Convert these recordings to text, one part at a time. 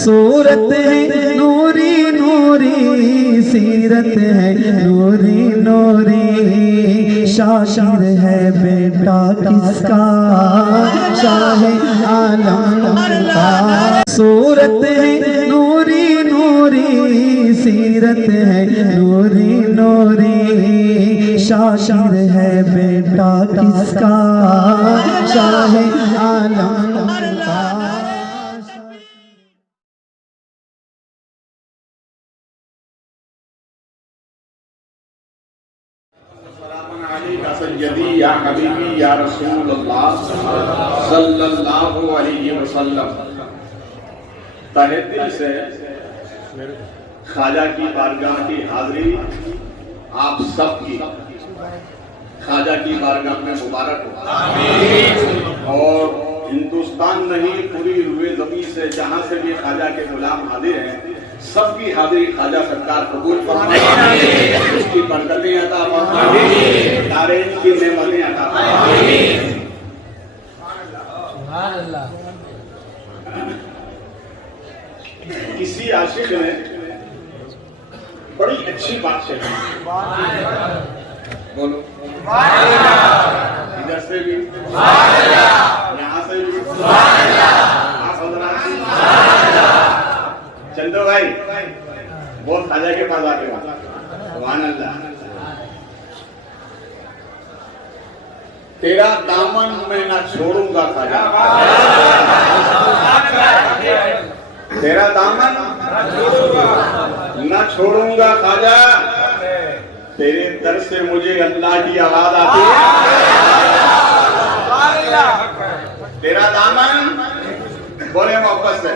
सूरत है नूरी नूरी, सीरत है नूरी नूरी, शाशिर है बेटा किसका, शाहे आलम का। सूरत है नूरी नूरी, सीरत है नूरी नूरी, शाशिर है बेटा किसका, शाहे आलम का। सय्यदी या हबीबी या रसूलुल्लाह सल्लल्लाहु अलैहि वसल्लम। तहे दिल से ख्वाजा की बारगाह की हाजिरी आप सब की ख्वाजा की बारगाह में मुबारक हो। और हिंदुस्तान नहीं, पूरी रुए ज़मीन से जहां से भी ख्वाजा के गुलाम हाजिर हैं, सबकी हाजिरी ख्वाजा सरकार कबूल फरमाए, उसकी बरकतें अता फरमाए, दारेन की नेमतें अता फरमाए। किसी आशिक ने बड़ी अच्छी बात कही, बोलो इधर से भी, यहाँ से भी, चंदो भाई बहुत ख्वाजा के पास आके सुभान अल्लाह। तेरा दामन मैं ना छोड़ूंगा ख्वाजा, तेरा दामन ना छोड़ूंगा ख्वाजा, तेरे दर से मुझे अल्लाह की आवाज आती है। तेरा दामन बोले मोहब्बत से,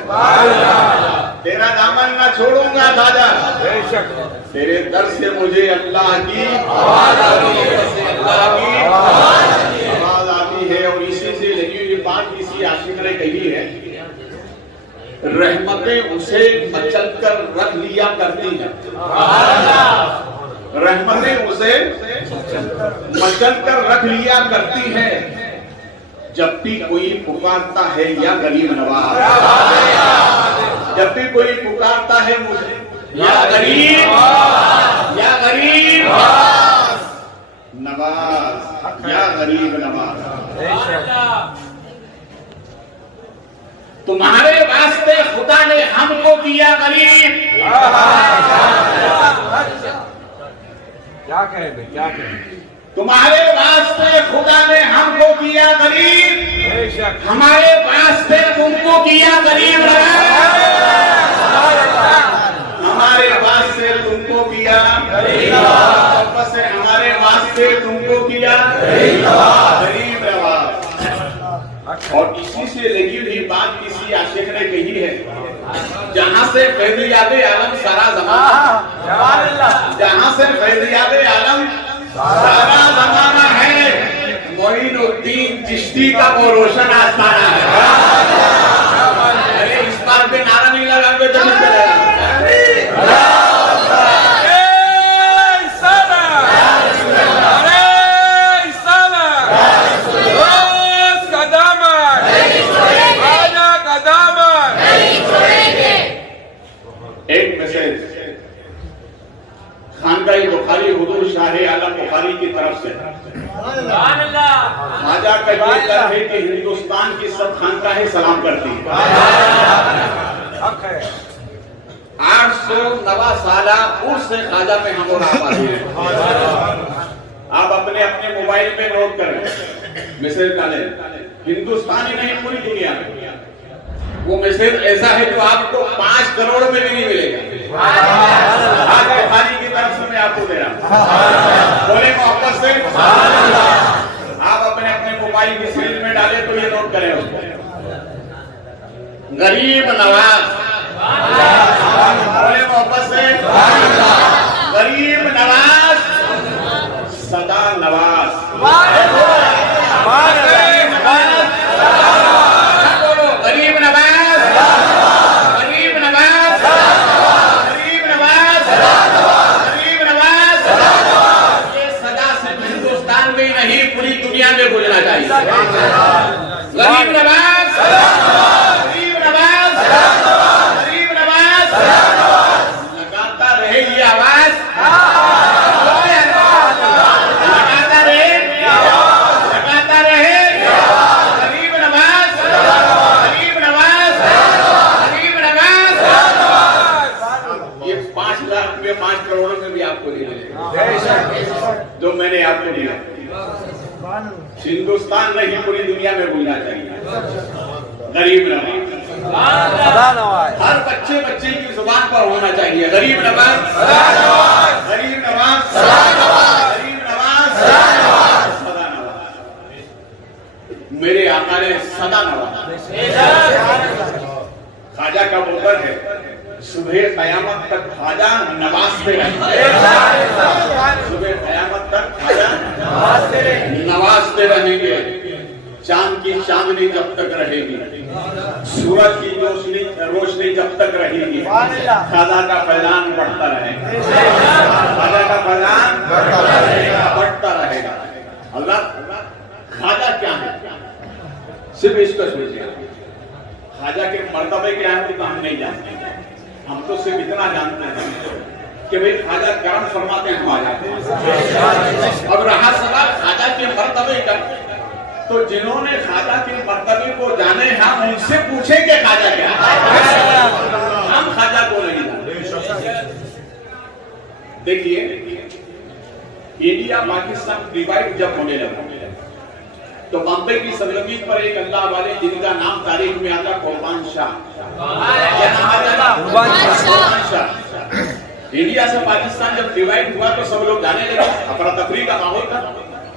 तेरा दामन ना छोड़ूंगा ख्वाजा, तेरे दर से मुझे अल्लाह की आवाज आती है। और इसी से लगी हुई बात किसी आशिक ने कही है, रहमतें उसे मचल कर रख लिया करती हैं, रहमतें उसे मचल कर रख लिया करती हैं, जब भी कोई पुकारता है या गरीब नवाज, जब भी कोई पुकारता है मुझे या गरीब नवाज, या गरीब नवाज। तुम्हारे वास्ते खुदा ने हमको किया गरीब। क्या कहें, क्या कहें? तुम्हारे वास्ते खुदा ने हमको किया गरीब, हमारे वास्ते तुमको किया गरीब। हमारे वास्ते तुमको किया गरीब, हमारे वास्ते तुमको किया गरीब नवाज। और इसी से लगी हुई बात किसी आशिक ने कही है, जहां से फैज़-ए आलम सारा ज़माना, जहां से फैज़-ए आलम सारा ज़माना है, मोइनुद्दीन चिश्ती का वो रोशन आस्ताना है। अरे इस बार पे नारा नहीं लगाओगे तो नहीं चलेगा। एक मैसेज खानकाही बुखारी हुजूर शाह आलम बुखारी की तरफ से, ख्वाजा का ये है कि हिंदुस्तान की सब खानकाहें सलाम करती हैं। 809 साला उर्स से ख्वाजा में हम और आप आते हैं। आप अपने अपने मोबाइल में नोट करें, मैसेज डालें, हिंदुस्तान ही नहीं पूरी दुनिया में वो मैसेज ऐसा है जो आपको 5 करोड़ में भी नहीं मिलेगा। आज बुखारी की तरफ से मैं आपको दे रहा हूं, बोले मोहब्बत से। आप अपने अपने मोबाइल की स्क्रीन में डाले तो ये नोट करें उसको, गरीब नवाज, बोले मोहब्बत से, गरीब नवाज सदा नवाज। गरीब नवाज, गरीब नवाज, गरीब नवाज, गरीब नवाज, ये सदा से हिंदुस्तान में नहीं पूरी दुनिया में बोलना चाहिए। गरीब नवाज, गरीब नवाज, हिंदुस्तान नहीं पूरी दुनिया में बोलना चाहिए गरीब नवाज। हर बच्चे बच्चे की जुबान पर होना चाहिए गरीब नवाज, गरीब नवाज, गरीब नवाज, सदा नवाज। मेरे आका ने सदा नवाज। ख्वाजा का मुकर है सुबह कयामत तक ख्वाजा नवाजते रहेंगे, सुबह कयामत तक ख्वाजा नवाजते रहेंगे। चांद की चांदनी जब तक रहेगी, सूरज की रोशनी जब तक रहेगी, ख्वाजा का फैलान बढ़ता रहेगा, ख्वाजा का फैलान बढ़ता रहेगा। अल्लाह ख्वाजा क्या है सिर्फ इसको सोचिए। ख्वाजा के मर्तबे क्या है तो हम नहीं जानते, हम तो सिर्फ इतना जानते हैं कि भाई ख्वाजा करम फरमाते हैं, हम आ जाते हैं। अब रहा सवाल ख्वाजा के मर्तबे का, तो जिन्होंने ख्वाजा के मर्तबे को जाने हम उनसे पूछे कि ख्वाजा क्या है, हम ख्वाजा को नहीं जानते। देखिए इंडिया पाकिस्तान डिवाइड जब होने लगा तो बम्बई की सरजमीन पर एक अल्लाह वाले जिनका नाम तारीख में आता कुर्बान शाह, इंडिया से पाकिस्तान जब डिवाइड हुआ तो सब लोग जाने लगे, अफरा तफरी का माहौल था।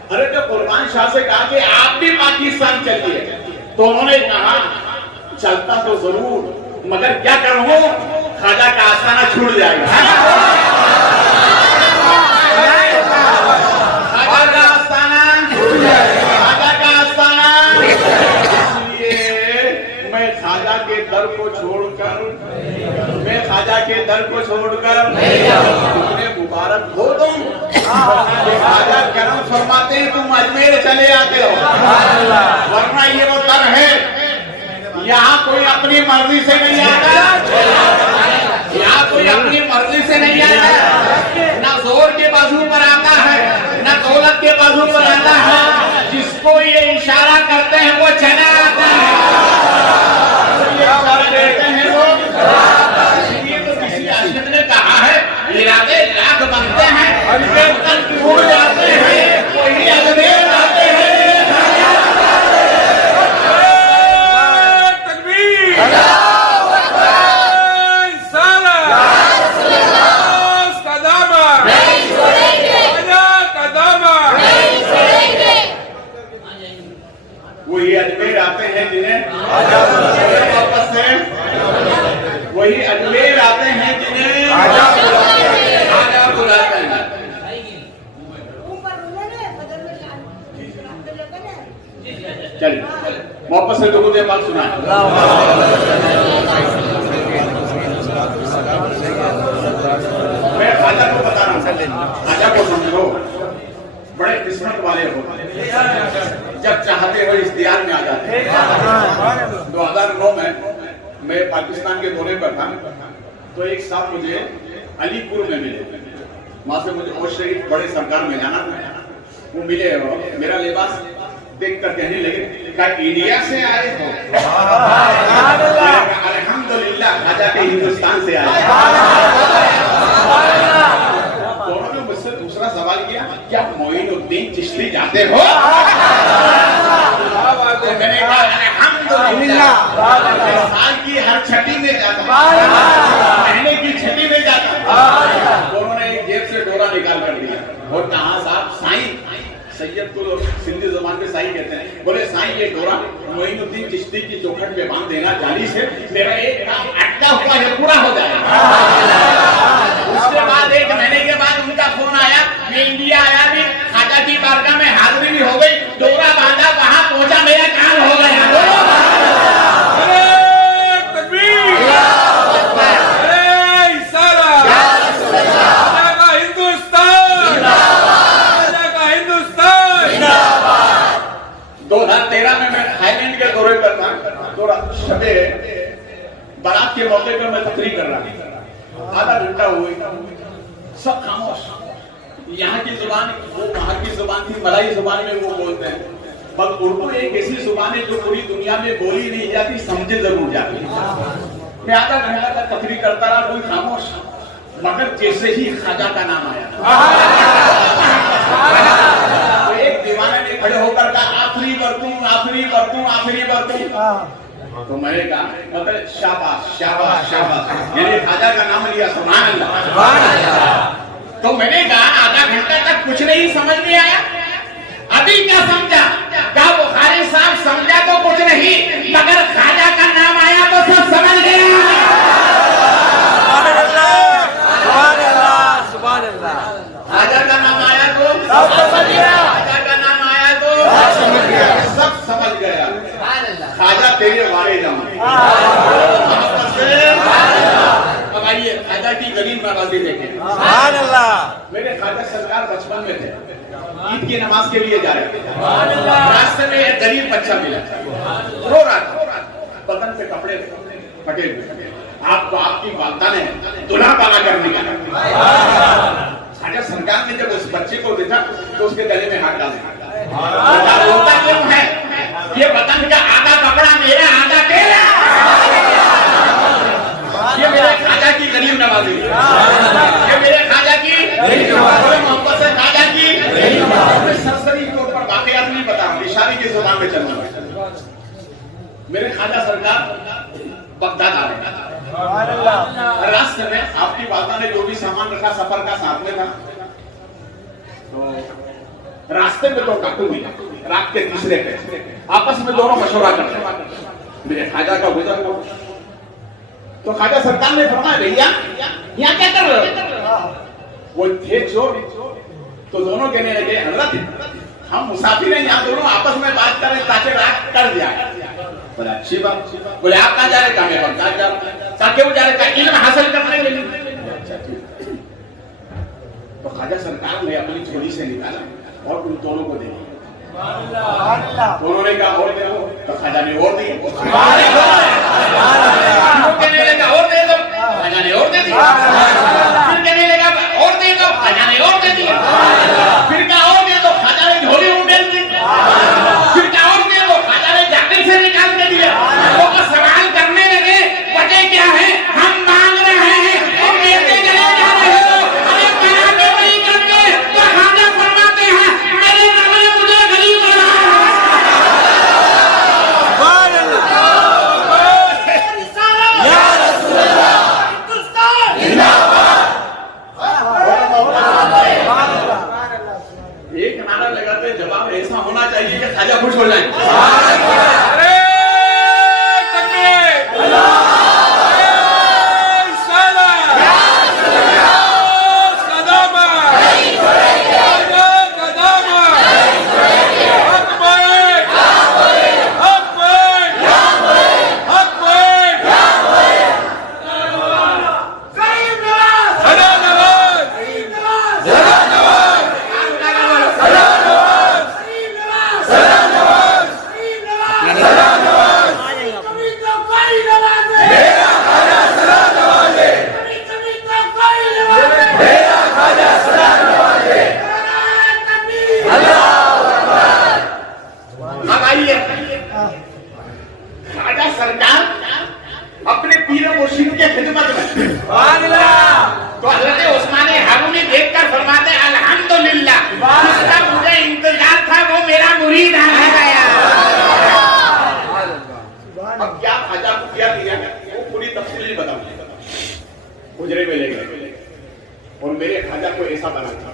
अरे तो कुर्बान शाह से कहा कि आप भी पाकिस्तान चलिए, तो उन्होंने कहा चलता तो जरूर मगर क्या करूं, ख्वाजा का आस्थाना छूट जाएगा, ख्वाजा का आस्थाना छूट जाएगा, ख्वाजा का आस्थाना। इसलिए मैं ख्वाजा के दर को छोड़कर, मैं ख्वाजा के दर को छोड़कर तुम्हें मुबारक हो दूं। ख्वाजा करम फरमाते हैं तुम अजमेर चले आते हो, वरना ये वो दर है यहाँ कोई अपनी मर्जी से नहीं आता, यहाँ कोई अपनी मर्जी से नहीं आता, ना जोर के बाजू पर आता है ना दौलत के बाजू पर आता है, जिसको ये इशारा करते हैं वो चला आता है, ने कहा है इरादे लाख बनते हैं टूट जाते हैं, वही अजमेर आते हैं। तकबीर, वही अजमेर आते हैं जिन्हें वापस से, वही अजमेर आते हैं जिन्हें आजा बुलाते हैं। चलिए वापस से लोगों ने बात सुना। मैं ख्वाजा को बता रहा हूँ, ख्वाजा को समझो, बड़े किस्मत वाले हो, जब चाहते हो इख्तियार में आ जाते हैं। 2009 में मैं पाकिस्तान के दौरे पर था तो एक साहब मुझे अलीपुर में मिले, वहां से मुझे और शरीफ बड़े सरकार में जाना था, वो मिले और मेरा लिबास देख कर कहने लगे क्या इंडिया से आए हो? अल्हम्दुलिल्लाह ख्वाजा के हिंदुस्तान से आए। तो उन्होंने मुझसे दूसरा सवाल किया क्या मोइनुद्दीन चिश्ती जाते हो? तो मैंने कहा अल्हम्दुलिल्लाह साल की हर छठी में जाता, महीने की छठी में जाता। उन्होंने एक जेब से डोरा निकाल कर दिया और कहा साहब साईं, सैयद को सिंधी जुबान में साईं कहते हैं, बोले साईं ये डोरा मोइनुद्दीन चिश्ती की चौखट पे बांध देना जाली से, मेरा एक काम अटका हुआ है पूरा हो जाएगा। उसके बाद एक महीने के बाद उनका फोन आया, मैं इंडिया आया भी, ख्वाजा की बारगाह में हाजिरी भी हो गई, डोरा बांधा वहां पहुंचा, मेरा काम हो गया। शबे बारात के मौके पर मैं तकरीर कर रहा, आधा घंटा हुए, सब खामोश। यहाँ की जुबान वो वहाँ की जुबान थी, मलाई जुबान में वो बोलते हैं, पर उर्दू एक ऐसी जुबान है जो पूरी दुनिया में बोली नहीं जाती, समझे जरूर जाती। मैं आधा घंटा तक तकरीर करता रहा, कोई खामोश, मगर जैसे ही ख्वाजा का नाम आया तो एक दीवाने ने खड़े होकर कहा आखिरी बरतूं, आखिरी बरतूं, आखिरी बरतूं। तो मैंने कहा मतलब शाबाश शाबाश शाबाश, यानी खाजा का नाम लिया, सुभान अल्लाह। तो मैंने कहा आधा घंटा तक कुछ नहीं समझ में आया, अभी क्या समझा? क्या बुखारी साहब समझा तो कुछ नहीं, मगर खाजा का नाम आया तो सब समझ गया। खाजा का नाम आया तो सब समझ गया, खाजा का नाम आया तो सब समझ गया। खाजा तेरे वाले जमा। अब आइए खाजा की गरीब नवाजी देखें। मेरे खाजा सरकार बचपन में थे, ईद की नमाज के लिए जा रहे थे, रास्ते में एक गरीब बच्चा मिला, रो रहा था, बदन पे कपड़े फटे हुए। आपको आपकी वालदा ने दुल्हा पाना कर दिया। खाजा सरकार ने जब उस बच्चे को देखा तो उसके गले में हाथ डाला। रोता क्यों है? ये बदन का आधा कपड़ा मेरा, आधा तेरा। ये मेरे खाजा की गरीब नवाजी, ये मेरे खाजा की मोहब्बत से खाजा की सरसरी के ऊपर वाकयात नहीं बता, इशारे की जुबान में चलना। मेरे खाजा सरकार बगदाद आ रहे, रास्ते में आपकी वालदा ने जो भी सामान रखा सफर का साथ में था, तो रास्ते में दो काकू मिले, रात के तीसरे पे आपस में दोनों मशवरा करते मेरे खाजा का गुजर हो। तो खाजा सरकार ने फरमाया भैया यहाँ क्या कर रहे हो? वो थे चोर, तो दोनों कहने लगे हजरत हम मुसाफिर हैं, यहाँ दोनों आपस में बात करें ताकि रात कर दिया। बोले अच्छी बात। बोले आप कहाँ जा रहे? कहा मैं बगदाद जा रहा हूँ। क्यों जा रहे? इल्म हासिल करने के लिए। तो खाजा सरकार ने अपनी झोली से निकाला और उन दोनों को दे दिया। दोनों ने कहा और दे दो, तो खाजा ने और दिया। कहने लगा और दे दो, खाजा ने और दे दिया। फिर कहने लगा और दे दो, खाजा ने और दे दिया। फिर कहा और दे दो, खाजा ने झोली उठेल दी। फिर कहा और दे दो, खाजा ने जैकेट से निकाल के दिया। वो सवाल करने लगे वजह क्या है? हम मांग रहे हैं और देते चले जा रहे हो, अरे कहा क्यों नहीं करते? तो खाजा फरमाते हैं मेरे नबी मुझे गरीब बना। एक नारा लगाते जवाब ऐसा होना चाहिए कि खाजा खुश हो जाए। खाजा सरकार अपने पीर मुर्शिद के खिदमत में, तो हजरत उस्मान हारूनी देखकर फरमाते अल्हम्दुलिल्लाह, जिसका मुझे इंतजार था वो मेरा मुरीद आ गया। अब क्या खाजा को क्या दिया वो पूरी तफसील बताऊंगा। गुजरे में ले गए और मेरे खाजा को ऐसा बना था,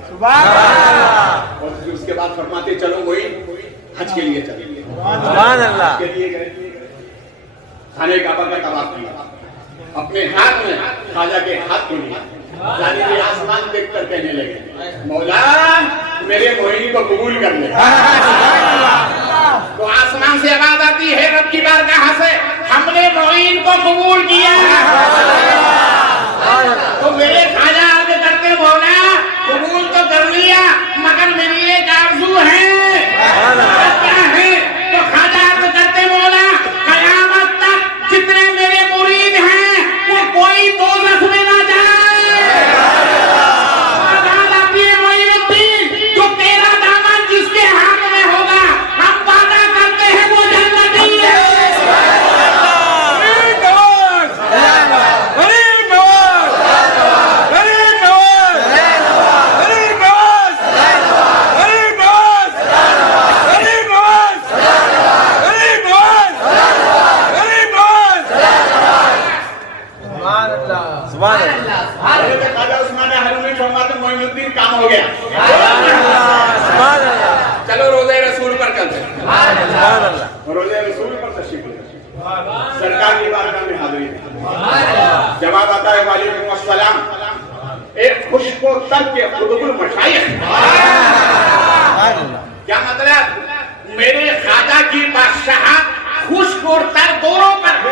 और फिर उसके बाद फरमाते चलो वही हज के लिए चले। के लिए गए, खाने काबा का तवाफ किया, अपने हाथ में खाजा के हाथ को लिया, जानिबे आसमान देखकर कहने लगे मौला मेरे मोहिनी को कबूल कर ले। तो आसमान से आवाज आती है रब की बारगाह से, हमने मोहिन को कबूल किया। तो मेरे खाजा आगे करते मौला कबूल तो कर लिया, मगर मेरी एक आरज़ू है। क्या है? तो खाजा आगे करते मौला कयामत तक जितने मेरे मुरीद हैं वो कोई दोज़ख में ना जाए। आवाज़ आती है मोइनुद्दीन, जो तेरा दामन जिसके हाथ में होगा हम वादा करते हैं वो जन्नती है। ख्वाजा उस्मान हरूनी फरमाते मोइनुद्दीन काम हो गया। चलो रोज़े रसूल पर चलते हैं। रोज़े रसूल पर तशरीफ ले सरकार की बारगाह में हाजिरी है। जवाब आता है वालेकुम अस्सलाम। एक खुशको तक के खुदबुल मशाइख। क्या मतलब? मेरे ख्वाजा की बादशाह खुश्क और तर दोनों पर है।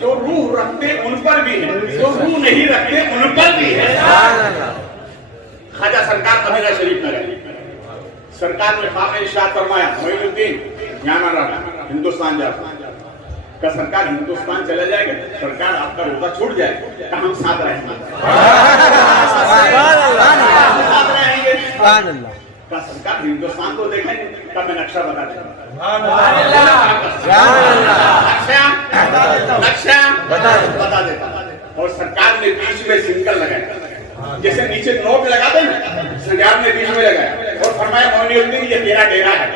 जो रूह रखते उन पर भी है, जो रूह नहीं रखते उन पर भी है। ख्वाजा सरकार मदीना शरीफ में रहे। सरकार ने इरशाद फरमाया मोइनुद्दीन यहाँ रहा हिंदुस्तान जाता का सरकार हिंदुस्तान चला जाएगा, सरकार आपका रोजा छूट जाएगा, हम साथ रहेंगे। का सरकार हिंदुस्तान को देखेंगे, का मैं नक्शा बता देता नक्शा बता देता। और सरकार ने बीच में सिंगल लगाया, जैसे नीचे नोट लगाते हैं, सरकार ने बीच में लगाया और फरमाया मोइनुद्दीन ये तेरा डेरा है।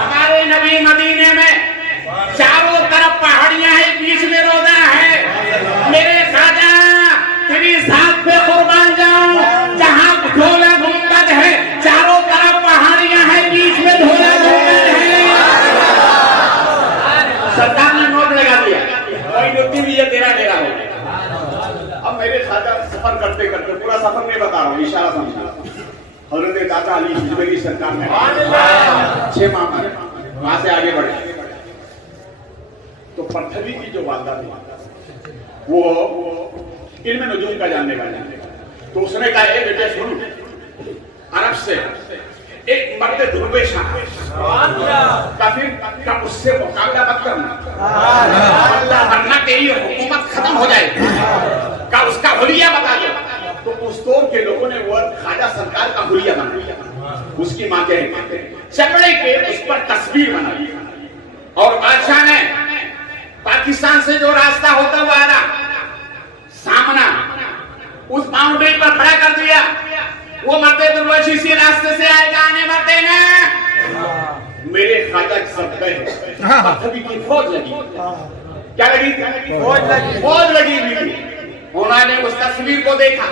हमारे नबी मदीने में चारों तरफ पहाड़ियां हैं, बीच में रोजा है। मेरे ख्वाजा तेरी साथ पे कुर्बान जाऊं, जहां धोला गुंबद है, चारों तरफ पहाड़ियां हैं, बीच में धोला गुंबद है। सरकार ने नोट लगा दिया, मोइनुद्दीन ये तेरा डेरा हो। अब मेरे ख्वाजा सफर करते करते, पूरा सफर नहीं बता रहा हूँ, इशारा समझा, हजरत दाता अली हिजबरी सरकार में 6 माह वहां से आगे बढ़े तो पर्थवी की जो वालदा थी वो इल्म नुजूम का जानने वाला, तो उसने कहा ए बेटे सुन, अरब से एक मर्द दुर्वेश का उससे मुकाबला मत करना, वरना तेरी हुकूमत खत्म हो जाएगी, का उसका हुलिया बता दो। तो उस दौर के लोगों ने वो ख्वाजा सरकार का हुलिया बना लिया, उसकी मां के चमड़े के उस पर तस्वीर बनाई और बादशाह ने पाकिस्तान से जो रास्ता होता हुआ आ रहा सामना उस बाउंड्री पर खड़ा कर दिया। वो मर्दे दुर्वेश इसी रास्ते से आएगा, आने मरते ना। मेरे ख्वाजा सब गए, कभी की फौज लगी, क्या लगी? फौज लगी हुई थी। उन्होंने उस तस्वीर को देखा,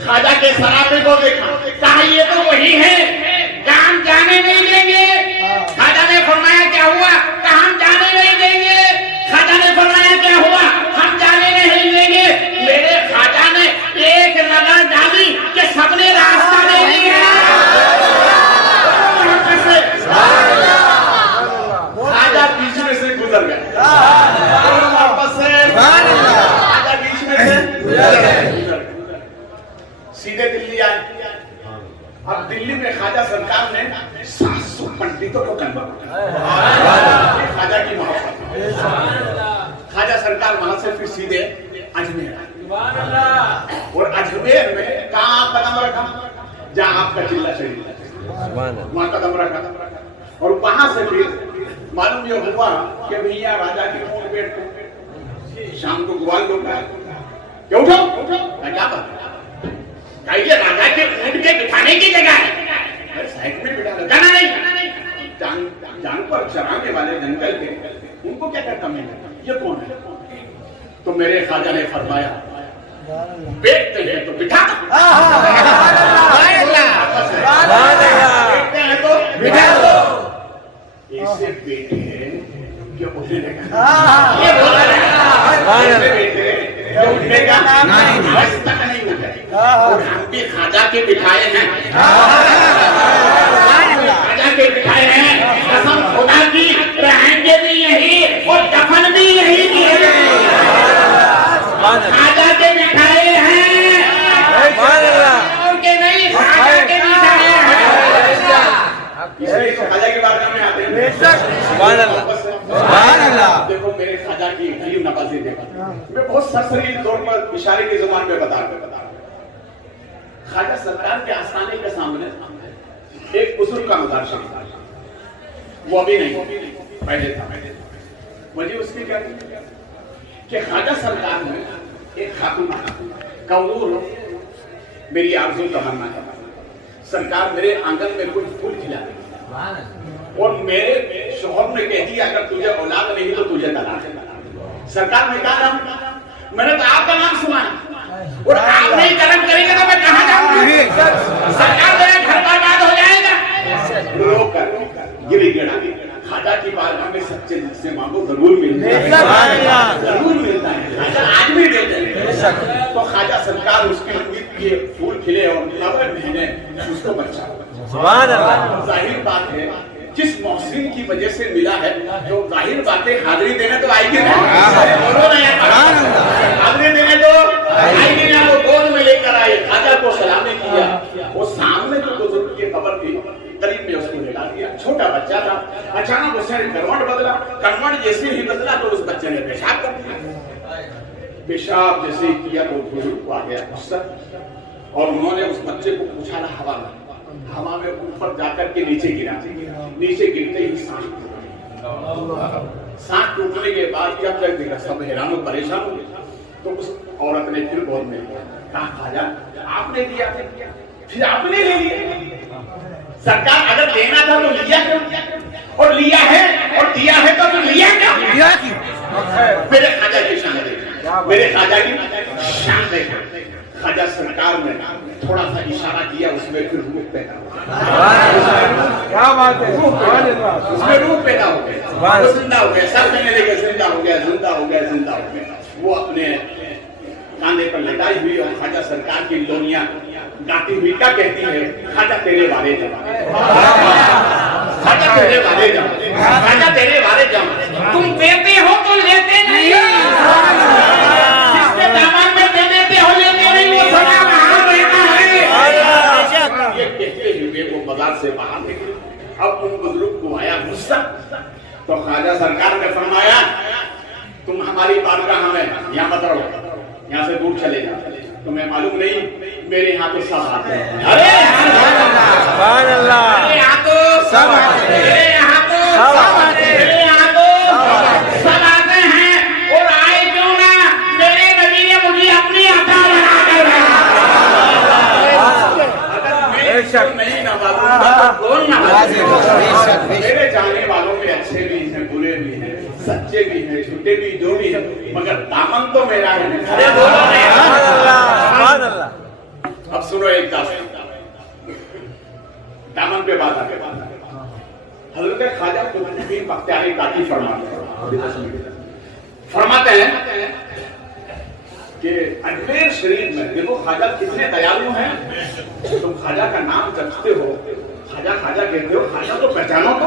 ख्वाजा के सरापे को देखा, कहा ये तो वही है, काम जाने नहीं देंगे। ख्वाजा ने फरमाया क्या हुआ? कहा हम जाने नहीं देंगे। ख्वाजा ने फरमाया क्या हुआ? हम जाने नहीं देंगे। मेरे ख्वाजा ने एक नजर डाली कि सबने रास्ता ले लिया। ख्वाजा बीच में से गुजर गया, वापस से ख्वाजा बीच में से सीधे दिल्ली आए। अब दिल्ली में ख्वाजा सरकार ने 700 पंडितों को कन्वर्ट किया, ख्वाजा की मोहब्बत। ख्वाजा सरकार वहां से फिर सीधे अजमेर आए और अजमेर में कहाँ कदम रखा? जहां आपका जिला शरीफ है वहां कदम रखा और वहां से फिर मालूम ये हुआ कि भैया राजा की ऊंट बैठ शाम को ग्वाल लोग क्या उठो क्या बात? ये राजा के ऊंट के बिठाने की जगह है, साइड में बिठा दो, जाना नहीं। जानवर चराने वाले जंगल के उनको क्या करता मैं, ये कौन है? तो मेरे ख्वाजा ने फरमाया बैठते हैं तो बिठा दो, बैठते हैं तो बिठा दो। ऐसे बेटे हैं कि उठने लगा, ये बोल रहा है बेटे उठने का बस तक नहीं उठे और हम भी ख्वाजा के बिठाए हैं, ख्वाजा के बिठाए हैं। कसम खुदा की रहेंगे भी यही और दफन भी यही किएंगे। ख्वाजा के बिठाए हैं और के नहीं, ख्वाजा के बिठाए हैं। इसलिए तो ख्वाजा के बारे में आते हैं। देखो मेरे ख्वाजा की गरीब नवाजी देखा, मैं बहुत सरसरी तौर पर इशारे की जुबान में बता रहा हूं। ख्वाजा सरकार के आस्थाने के सामने एक बुजुर्ग का मजार शरीफ, वो अभी नहीं पहले था। वजह उसकी क्या कि ख्वाजा सरकार ने एक खातून कौर मेरी आरज़ू तमन्ना था, सरकार मेरे आंगन में कोई फूल खिला और मेरे शोहर शौहर ने कह दिया अगर तुझे औलाद नहीं तो तुझे तलाक है। सरकार ने कहा मैंने तो आपका नाम सुना और आप नहीं कर्म करेंगे तो मैं कहां जाऊंगा? सरकार मेरा घर बर्बाद हो जाएगा। रो कर गिरी गिरा खाजा की बारगाह में सच्चे दिल से मांगो जरूर मिलता है, जरूर मिलता है। खाजा आज भी देते हैं। तो खाजा सरकार उसके उम्मीद के फूल खिले और फ्लावर बहने उसको बचा। जाहिर बात है जिस मोहसिन की वजह से मिला है तो जाहिर बातें हाजिरी देने तो आएगी ना, हाजिरी देने तो आएगी ना। वो गोद में लेकर आए, खाजा को सलामी किया। वो सामने जो बुजुर्ग की कब्र थी करीब में उसको लेटा दिया। छोटा बच्चा था, अचानक उसने करवट बदला। करवट जैसे ही बदला तो उस बच्चे ने पेशाब कर दिया। पेशाब जैसे ही किया तो बुजुर्ग को आ गया गुस्सा और उन्होंने उस बच्चे को उछाला हवा में। हवा में ऊपर जाकर के नीचे गिरा। नीचे गिरते ही सांस टूटने के बाद क्या कर देगा? सब हैरान और परेशान हो गए। तो उस औरत ने फिर बहुत में कहा खाजा आपने दिया फिर आपने ले लिया। सरकार अगर लेना था तो लिया क्यों? और लिया है और दिया है तो फिर लिया क्या? मेरे खाजा की शान देखा, मेरे खाजा की शान देखा। खाजा सरकार ने थोड़ा सा इशारा किया, उसमें फिर रूह पैदा हो। क्या बात है? उसमें रूह पैदा हो गया, जिंदा हो गया। सब कहने लगे जिंदा हो गया, जिंदा हो गया, जिंदा हो गया। वो अपने कांधे पर लटाई हुई और खाजा सरकार की लोनियां गाती हुई क्या कहती है? खाजा तेरे वाले जमा, खाजा तेरे वाले जमा, खाजा तेरे वाले जमा। तुम देते हो तो लेते नहीं, जिसके दामन में दे देते हो लेते नहीं, वो सदा बाहर रहता है। ये कहते हुए वो बाजार से बाहर निकले। अब उन बुजुर्ग को आया गुस्सा तो खाजा सरकार ने फरमाया तुम हमारी बारगाह में यहाँ मत रहो, यहाँ से दूर चले जाओ। तुम्हें मालूम नहीं मेरे यहाँ तो सब आते हैं। अरे मेरे यहाँ तो सब आते हैं, मेरे यहाँ तो सब आते हैं, मेरे यहाँ तो सब आते हैं। और आए क्यों ना, मेरे नबी ने मुझे अपनी अता बना कर नहीं ना कौन ना। मेरे जाने वालों में अच्छे भी हैं, बुरे भी हैं, सच्चे भी हैं, झूठे भी, जो भी है, मगर दामन तो मेरा है। अब सुनो एक दामन पे बात आके हजरत ख्वाजा कुतुबुद्दीन बख्तियारी काकी फरमाते हैं कि अजमेर शरीफ में देखो ख्वाजा कितने दयालु हैं। तुम ख्वाजा का नाम जपते हो, ख्वाजा ख्वाजा कहते हो, ख्वाजा तो पहचानो तो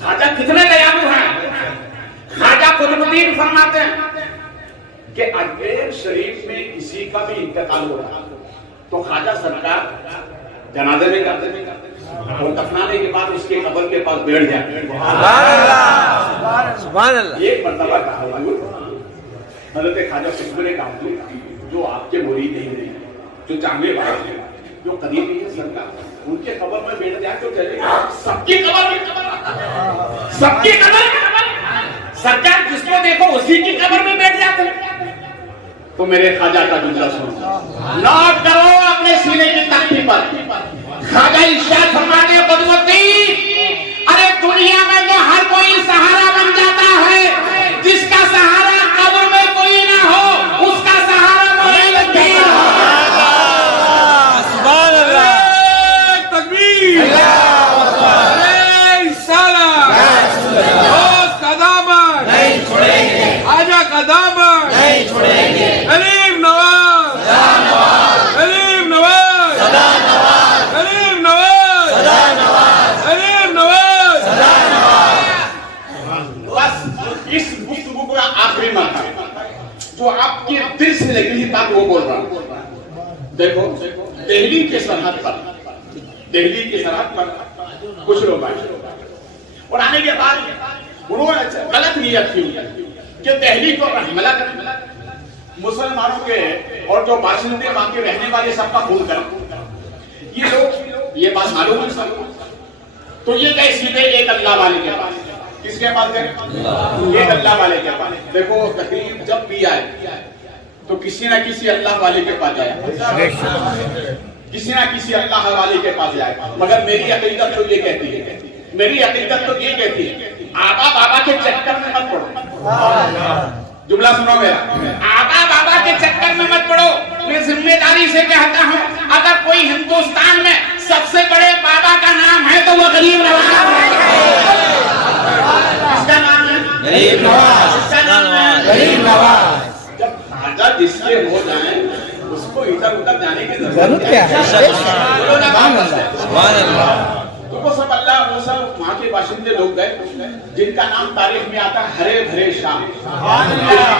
ख्वाजा कितने दयालु हैं। ख्वाजा कुतुबुद्दीन फरमाते हैं कि अजमेर शरीफ में किसी का भी इंतकाल हो रहा तो ख्वाजा सरकार जनाजे में करते और दफनाने के बाद उसके कब्र के पास बैठ जाते। एक मर्तबा कहा हजरत ख्वाजा कुतुब ने कहा जो आपके मुरीद नहीं, जो चाहने वाले हैं, जो करीबी है सरकार, उनके कब्र में बैठ जाए तो चलेगा। सबकी कब्र में, सबकी कब्र सरकार जिसको देखो उसी की कब्र में बैठ जाते हैं। तो मेरे ख्वाजा का जुमला सुनो, नोट करो अपने सीने की तख्ती पर। ख्वाजा इरशाद फरमाते हैं कुतुबुद्दीन, अरे दुनिया में तो हर कोई सहारा बन जाता है, जिसका सहारा कब्र में कोई ना हो उसका सहारा मोहब्बत है। सुभान अल्लाह, तकबीर, अरे सलाम, दोस्त का दामन नहीं छोड़ेंगे, आजा का दामन नहीं छोड़ेंगे। गरीब नवाज सदा नवाज, गरीब नवाज सदा नवाज, गरीब नवाज सदा नवाज, गरीब नवाज सदा नवाज। बस इस गुफ्तगू का आखिरी मौका जो आपके दिल से लगी बात वो बोल रहा हूं। देखो दिल्ली के सरहद पर, दिल्ली के सरहद पर कुछ लोग आए और आने के बाद उन्होंने गलत नियत की कि दिल्ली को हमला कर मुसलमानों के और जो बाशिंदे वहां के रहने वाले सबका खून कर। ये लोग ये बात मालूम है सबको, तो ये गए सीधे एक अल्लाह वाले के पास। किसके पास गए? एक अल्लाह वाले के पास। देखो तकलीफ जब भी आए तो किसी ना किसी अल्लाह वाले के पास जाए, किसी ना किसी अल्लाह वाले के पास जाए। मगर मेरी अकीदत तो ये कहती है, मेरी अकीदत तो ये कहती है आबा बाबा के चक्कर में मत पड़ो। जुमला सुनो मेरा, आबा बाबा के चक्कर में मत पड़ो। मैं जिम्मेदारी से कहता हूँ, अगर कोई हिंदुस्तान में सबसे बड़े बाबा का नाम है तो वो गरीब नवाज है। इसका नाम है गरीब नवाज। इसका नाम है गरीब नवाज। जब राजा जिसके हो जाए उसको इधर उधर जाने की जरूरत क्या है? तो वो सब अल्लाह, वो सब वहाँ के बाशिंदे लोग गए जिनका नाम तारीख में आता है हरे भरे शाह,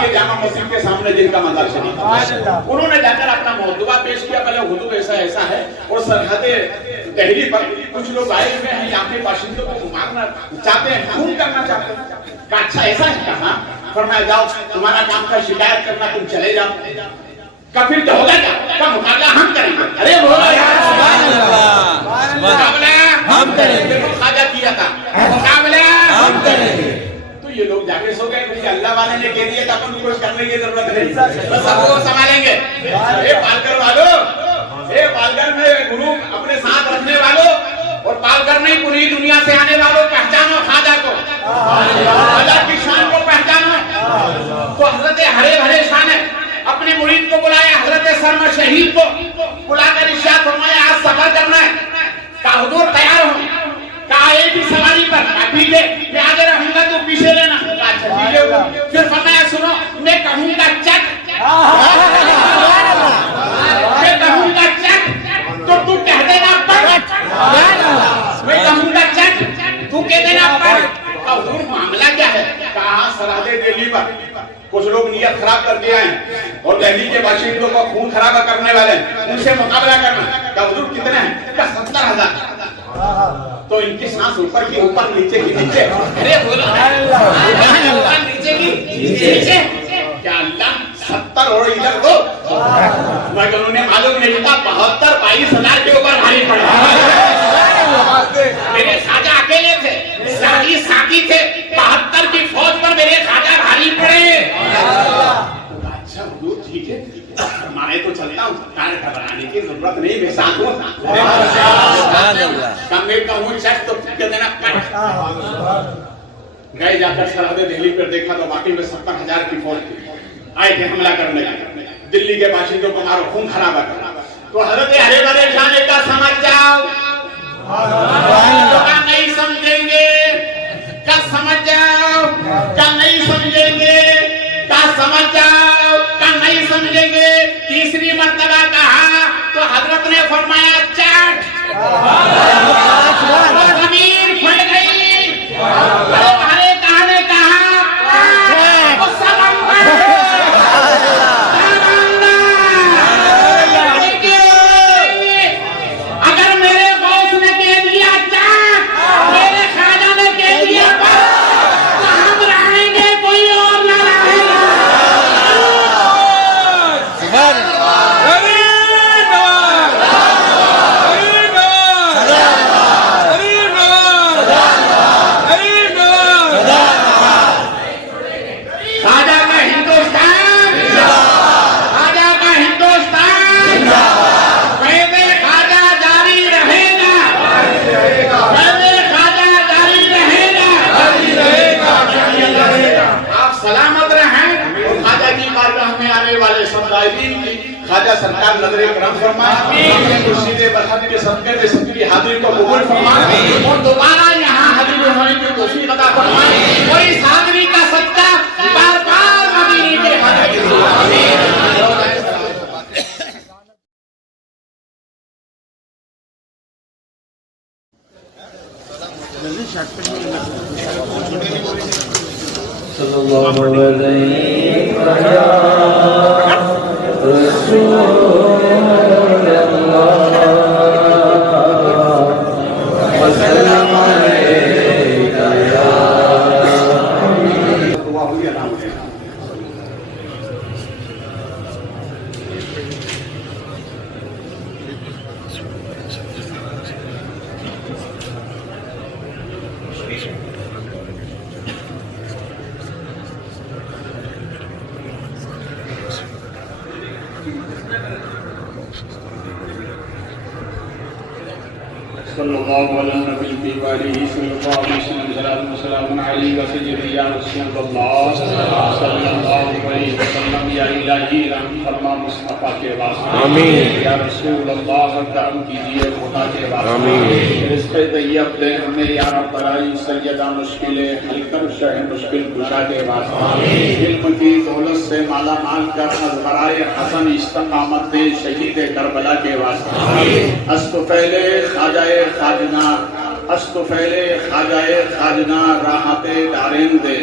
के जामा मस्जिद के सामने जिनका मजार शरीफ। उन्होंने जाकर अपना मौजूदा पेश किया, पहले हुजूर ऐसा ऐसा है और सरहदे दिल्ली पर कुछ लोग आए हुए हैं, यहाँ के बाशिंदों को मारना चाहते हैं, खून करना चाहते हैं। अच्छा ऐसा है कहा? फरमाया जाओ, तुम्हारा काम था शिकायत करना, तुम चले जाओ। कफिर तो होगा क्या? का मुकाबला हम करेंगे। अरे बोलो यार, मुकाबला हम करेंगे। खाजा किया था, मुकाबला हम करेंगे। तो ये लोग जाके सो गए, क्योंकि अल्लाह वाले ने कह दिया था अपन को कुछ करने की जरूरत नहीं, बस सबको संभालेंगे। ए पालकर वालों, ए पालकर में गुरु अपने साथ रखने वालों और पालकर नहीं पूरी दुनिया से आने वालों, पहचानो खाजा को, खाजा की शान को पहचानो। तो हजरत हरे भरे शान है, अपने मुरीद को बुलाया, हजरत शर्मा शहीद को बुलाकर इरशाद फरमाया, आज सफर करना है। कहा हुजूर तैयार हो? कहा एक ही सवारी पर, ठीक है मैं आगे रहूंगा तो पीछे लेना। अच्छा ठीक है। फिर फरमाया सुनो, मैं कहूंगा चक, मैं कहूंगा चक तो तू कह देना पट, मैं कहूंगा चक तू कह देना पट। हुजूर मामला क्या है? कहा सरहदे दिल्ली पर कुछ लोग नियत खराब करके आए और दिल्ली के बाशिंदों को खून खराबा करने वाले, उनसे मुकाबला करना। हुजूर कितने हैं? 70,000। तो इनकी सांस ऊपर की ऊपर, नीचे की नीचे। अरे बोलो ऊपर नीचे की नीचे। क्या अल्लाह 70 और इधर हो? मगर उन्हें मालूम नहीं था 72-22,000 के ऊपर भारी पड़ा। मेरे खाजा अकेले थे, साथी थे, 72 की फौज पर मेरे खाजा भारी पड़े। अच्छा हुजूर ठीक है, माने तो चलता हूँ, घबराने की जरूरत नहीं, मैं साथ हूँ। कहूँ चक तो कह देना पट। गए जाकर सरहदे दिल्ली पर देखा तो वाकई में 70,000 की फौज आए थे हमला करने, दिल्ली के बाशिंदों को मारो, खून खराबा करना। तो हजरत हरे भरे शान का समझ जाओ, नहीं समझेंगे क्या? समझ जाओ क्या? नहीं समझेंगे क्या? समझ जाओ क्या? नहीं समझेंगे। तीसरी मर्तबा कहा तो हजरत ने फरमाया चाट, जमीन फट गई। हरे कहने कहा अगर मेरे बॉस ने कह दिया चाट, मेरे खाजा ने कह दिया तो हम रहेंगे, कोई और ना रहेगा। खाजा का हिंदुस्तान, खाजा का हिंदुस्तान, कहते खाजा जारी रहेगा, कहते खाजा जारी रहेगा। आप सलामत रहें। खाजा की बारगाह में आने वाले समुदायीन की खाजा सरकार नजरे करम फरमाए, अपने मुर्शिदे बरहत के सदके में सबकी हाजिरी को कबूल फरमाए और दोबारा यहाँ हाजिर होने की तौफीक अता फरमाए और इस हाजिरी का सदका बार बार मदीने में हाजिर सल्लल्लाहु अलैहि वसल्लम। सल्लल्लाहु अलैहि वसल्लम या रसूलल्लाह सल्लल्लाहु अलैहि वसल्लम या इलाही रहम फरमा मुस्तफा के वास्ते आमीन या रसूलल्लाह करम कीजिए खुदा के वास्ते आमीन रिज़्क़ तैयब दे हमें या रब बराई सैयदा मुश्किलें हल कर शह मुश्किल कुशा के वास्ते आमीन इल्म की दौलत से माला माल कर अज़बराए हसन इस्तिक़ामत दे शहीद करबला के वास्ते आमीन अस्तु पहले खाजाए खाजना अस्तु पहले खाजाए खाजना राहते दारिन दे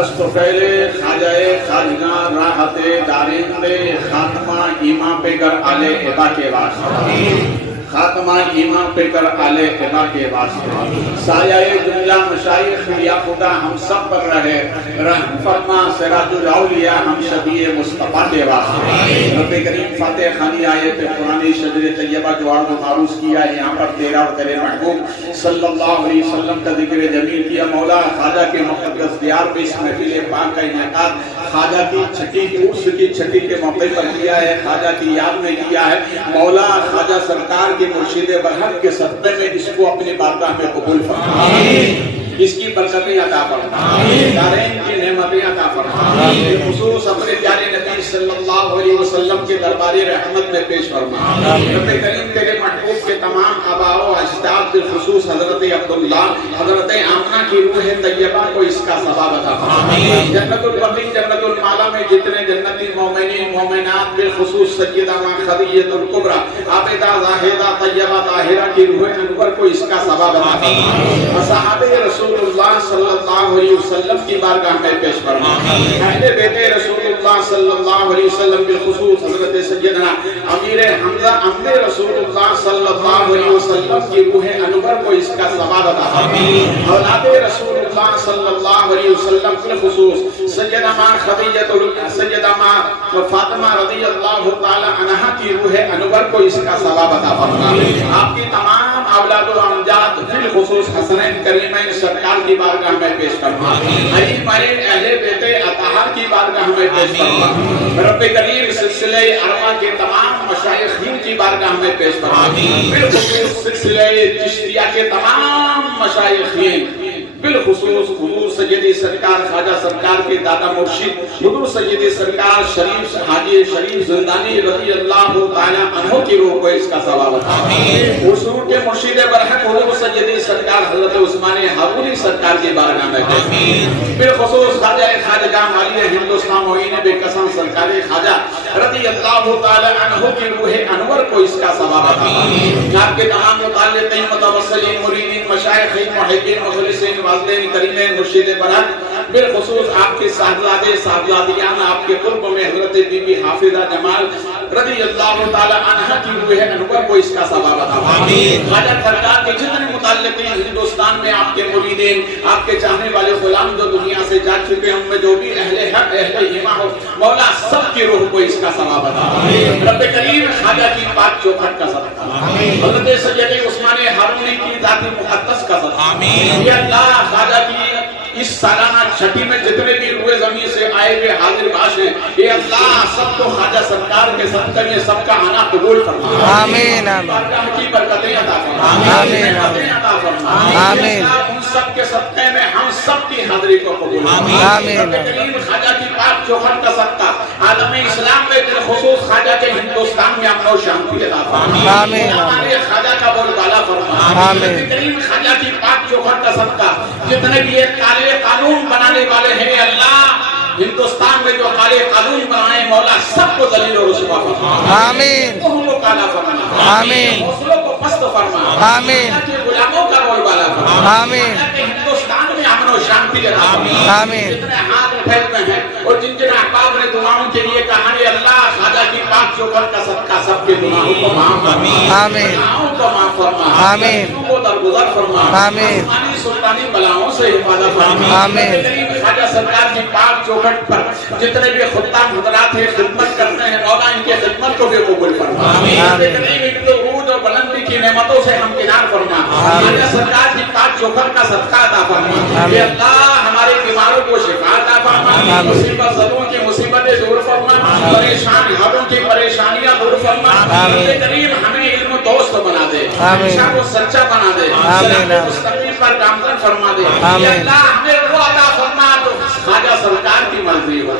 अस्तु पहले खाजाए खाजना राहते दारिन दे खात्मा ईमा पे कर आले हिबा के वास्ते खात्मा ईमा पे कर आले हिबा के वास्ते सायाए दुनिया मशाइख या खुदा हम सब पर रहे रहम फरमा सिराजुल औलिया हम शबीए मुस्तफा के वास्ते रब्बे करीम फातिहा खानी आयत कुरानी शजरे तैयबा जो आर्ज़ मारूस किया है यहाँ पर तेरा और तेरे महबूब सल्लल्लाहु अलैहि वसल्लम का जिक्र जमील किया मौला खाजा के मुक़द्दस दियार में इस महफिल पाक का इनेकाद खाजा की छठी उर्स की छठी के मौके पर किया है खाजा की याद में किया है मौला खाजा सरकार के मुर्शिद बरहक के सदक़े में इसको अपनी बारगाह में कबूल फरमा इसकी बरकतें अता फरमा दारैन की नेमतें अता फरमा खुसूस अपने प्यारे नबी सल्लल्लाहु अलैहि वसल्लम के दरबार रहमत में पेश फरमा रब्बे करीम तेरे महबूब के तमाम आबाओ अजदाद बिलखुसूस हजरत अब्दुल्ला हजरत आमना की रूह तैयबा को इसका सवाब अता फरमा जन्नतुल बकी जन्नतुल माला में जितने जन्नती मोमिनीन मोमिनात बिलखुसूस सय्यदा मा खदीजतुल कुबरा आबिदा जाहिदा तैयबा ताहिरा की रूह अनवर को इसका सवाब अता फरमा सहाबे रसूलुल्लाह सल्लल्लाहु अलैहि वसल्लम की बारगाह में पेश फरमा अहले बेते रसूलुल्लाह सल्लल्लाहु अलैहि वसल्लम बिलखुसूस हजरत सय्यदना अमीर हमजा अम्मे रसूलुल्लाह सल्लल्लाहु अलैहि वसल्लम की रूह अनवर को इसका सवाब अता फरमा औलादे रसूलुल्लाह सल्लल्लाहु अलैहि वसल्लम बिलखुसूस सय्यदा मा सय्यदा मा फातिमा रज़ियल्लाहु ताला अन्हा की रूह अनवर को इसका सवाब अता फरमा आपकी तमाम औलाद और अमजाद बिलखुसूस हसनैन करीमैन सरकार की बारगाह में पेश फरमा अली मरीन अहले बेते अताहर की बारगाह में पेश फरमा रब्बे करीम सिलसिले अरवा के तमाम मशाइखीन की बारगाह में पेश फरमा बिलखुसूस सिलसिले चिश्तिया के तमाम मशाइखीन बिलखुसूस हुजूर सय्यदी सरकार ख्वाजा सरकार के दादा मुर्शिद हुजूर सय्यदी सरकार शरीफ हाजी शरीफ जिंदानी रज़ियल्लाहु ताला अन्हु की रूह को इसका सवाब अता आमीन हुजूर के मुर्शिद बरहक हुजूर सय्यदी सरकार हजरत उस्मान हारूनी सरकार की बारगाह में आमीन बिलखुसूस ख्वाजा खाजा माली हिंदुस्तान मोइन बेकसम सरकार ख्वाजा रज़ियल्लाहु ताला अन्हु की रूह अनवर को इसका सवाब अता आमीन आपके तमाम मुताल्लिक़ीन मुतवस्सिलीन मुरीदीन मशाइखीन मुहिब्बीन मुखलिसीन वाज़ीन करीमेन मुर्शिद बरहक बिलखुसूस आपके साहबजादे साहबजादियान आपके कुर्ब में हजरत बीबी हाफिजा जमाल रज़ियल्लाहु ताला अन्हा की रूह अनवर को इसका सवाब अता आमीन ख्वाजा सरकार के जितने मुताल्लिक़ीन हिंदुस्तान में आपके मुरीदीन आपके चाहने वाले गुलाम जो दुनिया से जा चुके हैं उनमें जो भी अहले हक अहले ईमान हो मौला सब की रूह को इसका सवाब अता आमीन रब्बे करीम ख्वाजा की पाक चौखट का सदका आमीन हजरत सय्यदी उस्मान हारूनी की जाती मुक़द्दस का सदका आमीन या अल्लाह ख्वाजा की इस सालाना छठी में जितने भी रूए ज़मीन से आए हुए हाजिर बाश हैं ये अल्लाह सबको ख्वाजा सरकार के सदक़े में सबका आना कबूल फरमा आमीन आमीन की बरकतें अता फरमा आमीन अता फरमा आमीन उन सब के सदक़े में हम सब की हाजिरी को कबूल आमीन आमीन ख्वाजा की पाक चौखट का सदका आलम इस्लाम में बिलखुसूस ख्वाजा के हिंदुस्तान में अमन और शांति अता फरमा आमीन हमारे ख्वाजा का बोलबाला फरमा आमीन ख्वाजा की पाक चौखट का सदका जितने भी ये काले कानून बनाने वाले हैं अल्लाह हिंदुस्तान में जो काले कानून बनाए मौला सबको दलील और रुसवा फरमा आमीन उनको काला फरमा आमीन हौसलों को पस्त फरमा आमीन गुलामों का बोलबाला फरमा आमीन हिंदुस्तान में अमन और शांति अता फरमा आमीन जितने हाथ उठाए हुए हैं और जिन जिन अहबाब ने दुआओं के लिए कहा है अल्लाह ख्वाजा की पाक चौखट का सदका सबके गुनाहों को माफ फरमा आमीन गुनाहों को माफ फरमा आमीन को दरगुजर फरमा आमीन सुल्तानी बलाओं से हिफाजत फरमा आमीन ख्वाजा सरकार की पाक चौखट पर जितने भी खुद्दाम हज़रात हैं खिदमत करते हैं मौला इनके खिदमत को भी कबूल फरमा आमीन इनके उरूज और बुलंदी की नेमतों से हमकिनार फरमा ख्वाजा सरकार की पाक चौखट का सदका अता फरमा या अल्लाह हमारे बीमारों को शिफा अता फरमा मुसीबत ज़दों की मुसीबतें दूर फरमा परेशान हालों की परेशानियां दूर फरमा करीम हमें इल्म दोस्त बना दे, हमेशा को सच्चा बना दे, मुस्तकीम पर गामजन फरमा दे। अल्लाह हमें वो अता फरमा जो ख्वाजा सरकार की मर्जी हो,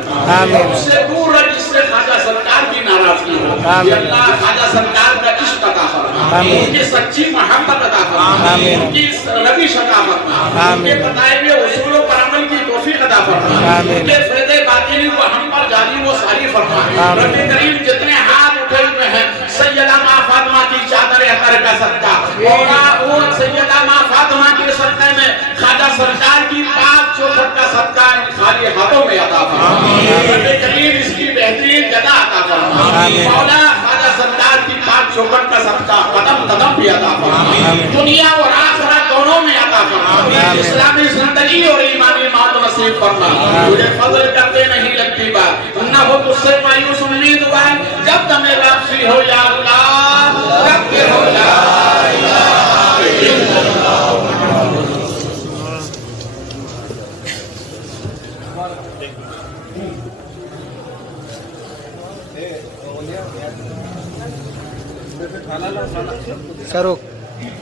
उससे दूर रह जिससे ख्वाजा सरकार की नाराजगी हो। अल्लाह ख्वाजा सरकार का इश्क अता फरमा, उनकी सच्ची मोहब्बत अता फरमा, उनकी रविश अता फरमा, उनके बताए हुए उसूलों पर अमल की तौफीक अता फरमा, उनके फ़ायदे बातिनी को हम पर जारी वो सारी फरमा। रब्बे करीम जितने हाथ उठे हुए हैं सैयदा माँ फातिमा की चादर अतर का सदका, और सैयदा माँ फातिमा के सदक़े में ख्वाजा सरकार की पाक चौखट का सदका खाली हाथों में अता फरमा। रब्बे करीम इसकी बेहतरीन जगह अता फरमा। मौला ख्वाजा सरकार की पाक चौखट का सदका कदम कदम भी अता फरमा, दुनिया और आखिरत दोनों में अता फरमा। इस्लामी जिंदगी और ईमानी मौत नसीब फरमा। तुझे फजल करते नहीं लगती बात, न हो तुझसे मायूस उम्मीद हुआ जब तुम्हें वापसी हो या अल्लाह, रब के हो ला इलाहा इल्लल्लाह। सर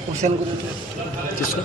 हुसैन को किसको